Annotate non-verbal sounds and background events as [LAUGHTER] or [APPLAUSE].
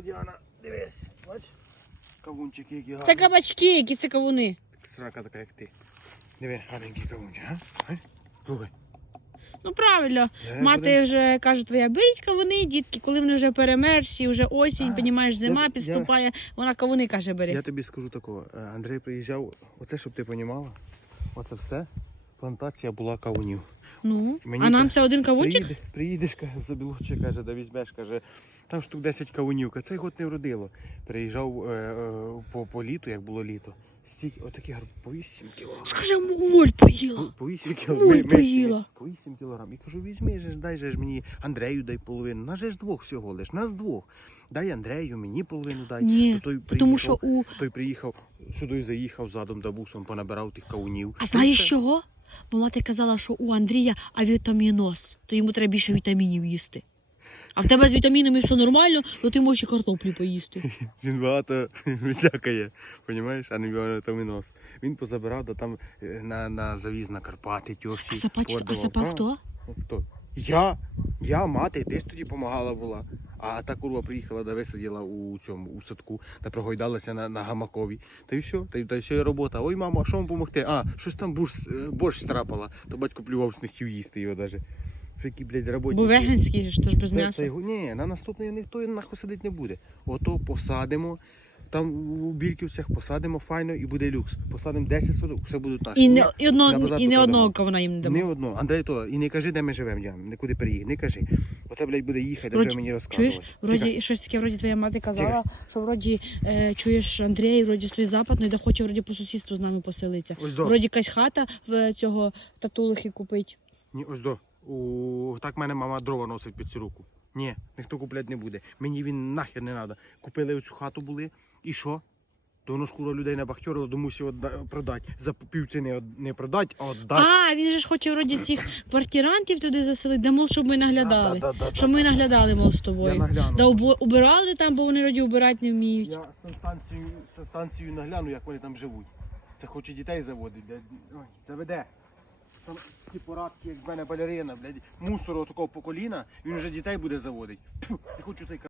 діло, Діана. Дивись, бач. Кавунчики, які гарні. Це кабачки, які це кавуни. Срака така, як ти. Диви, гарненький кавунчик, а? Слухай. Ну правильно. Я Мати буду- вже каже твоя, беріть кавуни, дітки, коли вони вже перемерзші, вже осінь, А, понімаєш, зима я- підступає, вона кавуни каже, бери. Я тобі скажу такого. Е, Андрій приїжджав, оце, щоб ти розуміла, оце все, плантація була кавунів. Ну, Мені а нам це один кавунчик? Приїде, приїдеш, каже, за білоче, каже, да візьмеш, каже, там штук 10 кавунів, цей год не вродило. Приїжджав е, е, по, по літу, як було літо. Стільки, отакі гар- по 8 кілограм. Скажи, моль поїла. По, по 8 Ой, кілограм. поїла. По 8 кілограм. І кажу, візьми же, ж, дай же ж мені Андрею дай половину. Нас же ж двох всього лиш, нас двох. Дай Андрею, мені половину дай. Ні, То той тому що у... той приїхав, сюди заїхав задом да бусом, понабирав тих кавунів. А знаєш все. чого? Бо мати казала, що у Андрія авітаміноз, то йому треба більше вітамінів їсти. А в тебе з вітамінами все нормально, то ти можеш і картоплю поїсти. [LAUGHS] Він багато [LAUGHS] всякає, розумієш, а не вітаміноз. Він позабирав, да там е, на, на завіз на Карпати, тьощі. А сапач, а подавав. сапа хто? Хто? Я, я, мати, ти ж тоді допомагала була. А та курва приїхала, да висиділа у цьому у садку та прогойдалася на, на гамакові. Та й все, та й, та й все робота. Ой, мамо, а що вам допомогти? А, щось там борщ, е, борщ страпала. То батько плював, не хотів їсти його навіть. Які, блядь, роботи. Бо веганський ж, то ж без м'яса. ні, на наступний ніхто нахуй сидить не буде. Ото посадимо, там у Більківцях посадимо файно і буде люкс. Посадимо 10 садок, все будуть наші. І не, і одно, і не одного кавуна їм не не дамо. одно. Андрей, то і не кажи, де ми живемо, Діана, нікуди переїхати, не кажи. Оце, блядь, буде їхати, Вроді- вже мені Чуєш, розказувати. вроді щось таке, вроді твоя мати казала, що вроді е, чуєш Андрій, вроді з той западної, де хоче вроді по сусідству з нами поселитися. Ось до. Вроді якась хата в цього татулихи купить. Ні, ось до. У... Так мене мама дрова носить під цю руку. Ні, ніхто купляти не буде. Мені він нахер не треба. Купили оцю хату були, і що? То воно шкура людей набахтьорило, до мусив отда- продати. За півціни не продати, а віддати. А, він же ж хоче вроді цих квартирантів туди заселити, де мол, щоб ми наглядали. Да, да, да, Щоб да, ми да. наглядали, мол, з Я нагляну. Да убо- убирали там, бо вони вроді убирати не вміють. Я санстанцію, санстанцію нагляну, як вони там живуть. Це хоче дітей заводить. Ой, заведе. Там ті порадки, як в мене балерина, блядь, мусору такого по коліна, він вже дітей буде заводити. Тьфу, не хочу цей